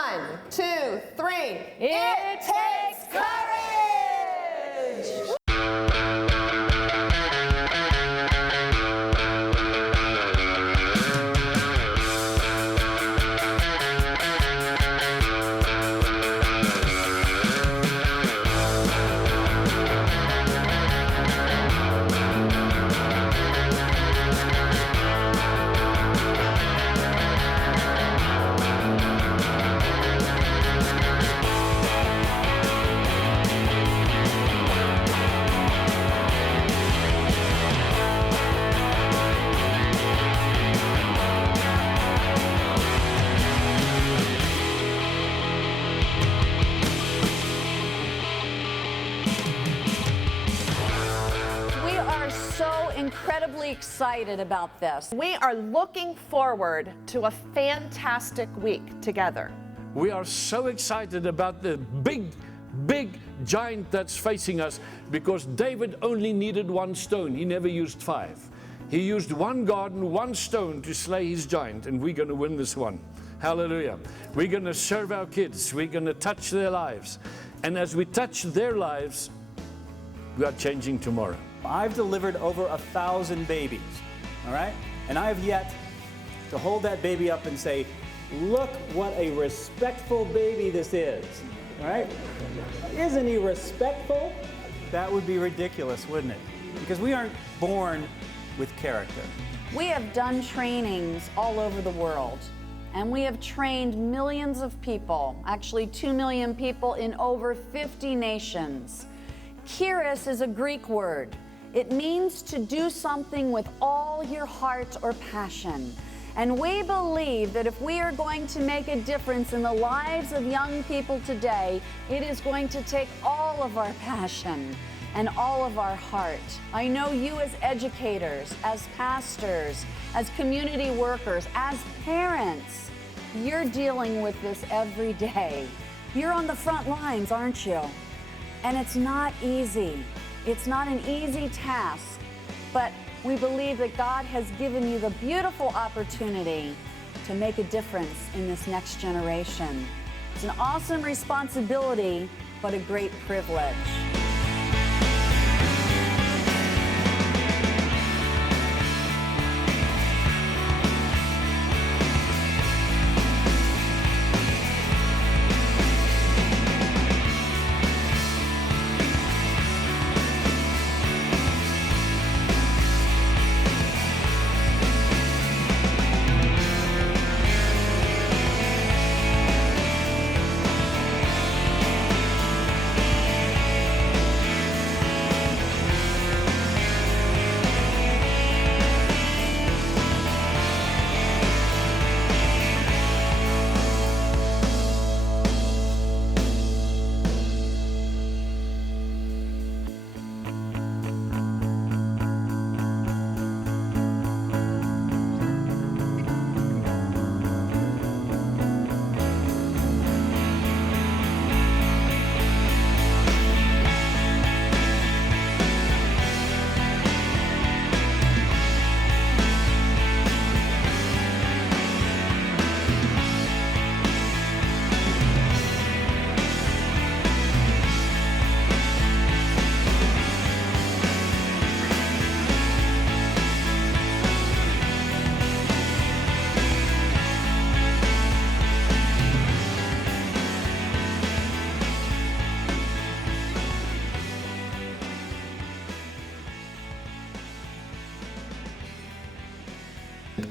1, 2, 3. It takes courage! Incredibly excited about this. We are looking forward to a fantastic week together. We are so excited about the big giant that's facing us, because David only needed one stone. He never used 5. He used one garden, one stone to slay his giant, and we're going to win this one. Hallelujah. We're going to serve our kids. We're going to touch their lives. And as we touch their lives, we are changing tomorrow. I've delivered over 1,000 babies, all right? And I have yet to hold that baby up and say, look what a respectful baby this is, all right? Isn't he respectful? That would be ridiculous, wouldn't it? Because we aren't born with character. We have done trainings all over the world, and we have trained millions of people, actually 2 million people in over 50 nations. Charis is a Greek word. It means to do something with all your heart or passion. And we believe that if we are going to make a difference in the lives of young people today, it is going to take all of our passion and all of our heart. I know you as educators, as pastors, as community workers, as parents, you're dealing with this every day. You're on the front lines, aren't you? And it's not easy. It's not an easy task, but we believe that God has given you the beautiful opportunity to make a difference in this next generation. It's an awesome responsibility, but a great privilege.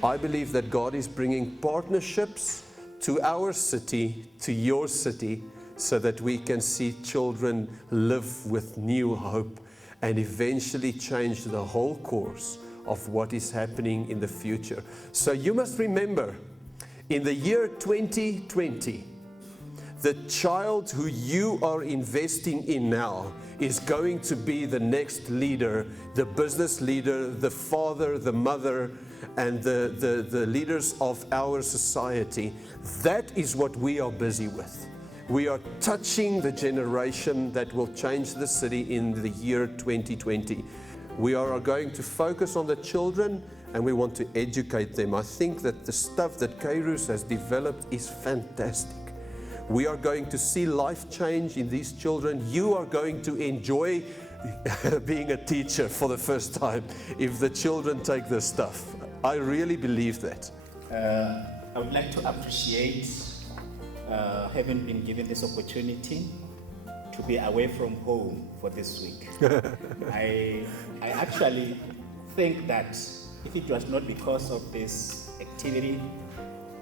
I believe that God is bringing partnerships to our city, to your city, so that we can see children live with new hope and eventually change the whole course of what is happening in the future. So you must remember, in the year 2020, the child who you are investing in now is going to be the next leader, the business leader, the father, the mother, and the leaders of our society. That is what we are busy with. We are touching the generation that will change the city in the year 2020. We are going to focus on the children, and we want to educate them. I think that the stuff that Kairos has developed is fantastic. We are going to see life change in these children. You are going to enjoy being a teacher for the first time if the children take this stuff. I really believe that. I would like to appreciate having been given this opportunity to be away from home for this week. I actually think that if it was not because of this activity,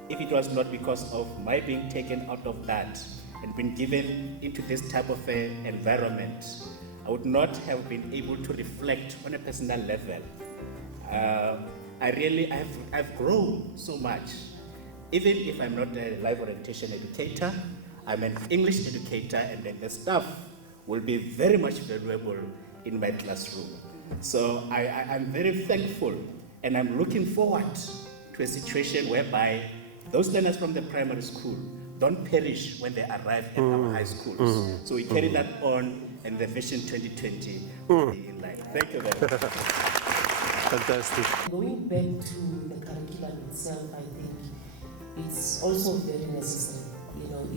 if it was not because of my being taken out of that and been given into this type of environment, I would not have been able to reflect on a personal level. I've grown so much. Even if I'm not a life orientation educator, I'm an English educator, and then the stuff will be very much valuable in my classroom. So I'm very thankful, and I'm looking forward to a situation whereby those learners from the primary school don't perish when they arrive at our high schools. So we carry that on, and the Vision 2020 will be in line. Thank you very much. Fantastic. Going back to the curriculum itself, I think it's also very necessary. You know,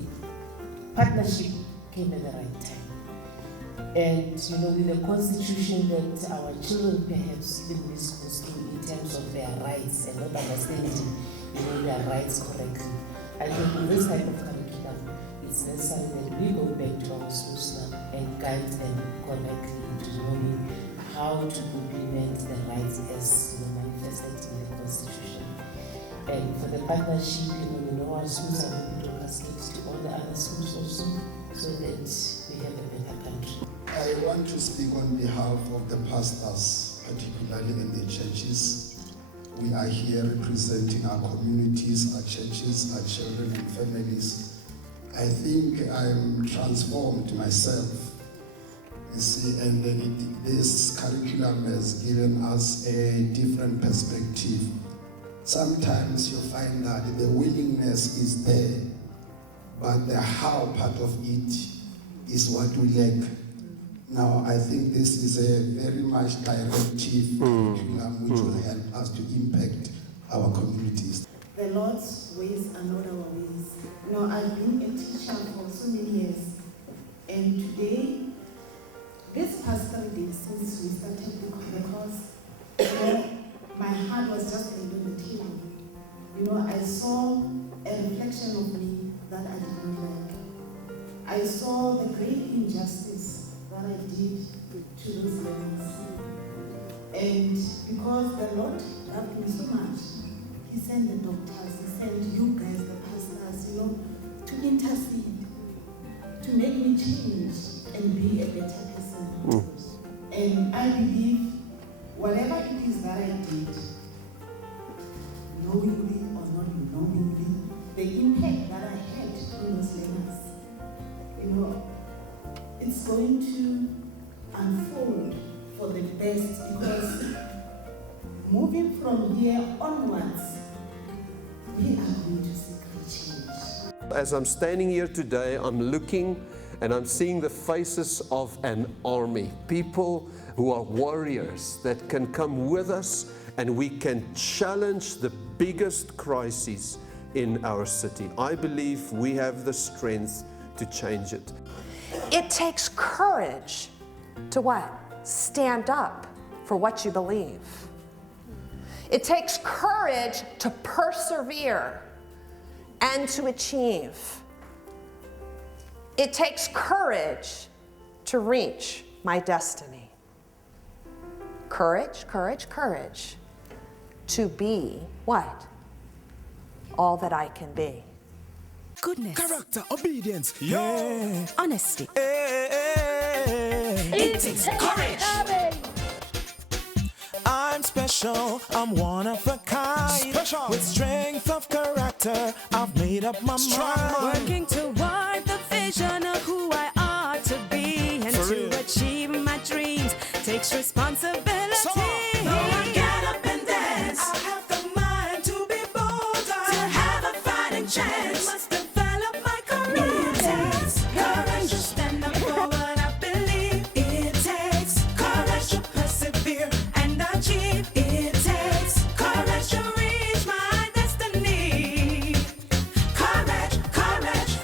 partnership came at the right time. And, you know, with the constitution that our children perhaps even misconstrue in terms of their rights and not understanding, you know, their rights correctly. I think with this type of curriculum, it's necessary that we go back to our schools now and guide them correctly into knowing how to implement the rights as, you know, manifested in the constitution. And for the partnership, you know, our schools are able to cascade to all the other schools also, so that we have a better country. I want to speak on behalf of the pastors, particularly in the churches. We are here representing our communities, our churches, our children and families. I think I'm transformed myself, you see, and this curriculum has given us a different perspective. Sometimes you find that the willingness is there, but the how part of it is what we lack. Now, I think this is a very much directive curriculum which will help us to impact our communities. The Lord's ways are not our ways. You know, I've been a teacher for so many years, and today, this past 3 days since we started the course, you know, my heart was just laid on the table. You know, I saw a reflection of me that I did not like. I saw the great injustice that I did to those learners. And because the Lord loved me so much, He sent the doctors, He sent you guys, the pastors, you know, to intercede, to make me change and be a better person. And I believe whatever it is that I did, knowingly or not knowingly, the impact that I had on those learners, you know, it's going to unfold for the best, because moving from here onwards, we are going to see great change. As I'm standing here today, I'm looking and I'm seeing the faces of an army, people who are warriors that can come with us, and we can challenge the biggest crises in our city. I believe we have the strength to change it. It takes courage to what? Stand up for what you believe. It takes courage to persevere and to achieve. It takes courage to reach my destiny. Courage, courage, courage to be what? All that I can be. Goodness. Character, obedience, yeah. Honesty. It takes courage. I'm special, I'm one of a kind. Special. With strength of character, I've made up my mind. Working toward the vision of who I ought to be, and to achieve my dreams takes responsibility. No one get up and dance. I have the mind to be bolder, to have a fighting chance. Must develop my career. It takes courage to stand up for what I believe. It takes courage to persevere and achieve. It takes courage to reach my destiny. Courage, courage,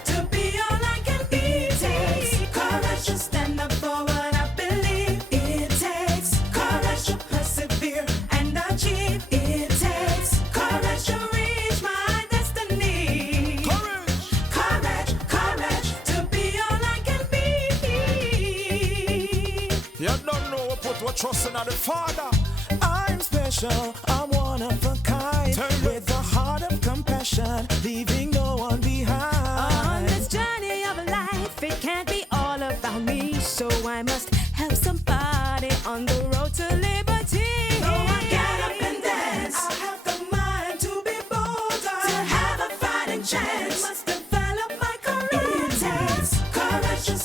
trust in the Father. I'm special, I'm one of a kind, with a heart of compassion, leaving no one behind. On this journey of life, it can't be all about me, so I must help somebody on the road to liberty. So I get up and dance. I have the mind to be bolder, to have a fighting chance. Must develop my courage. It takes courage to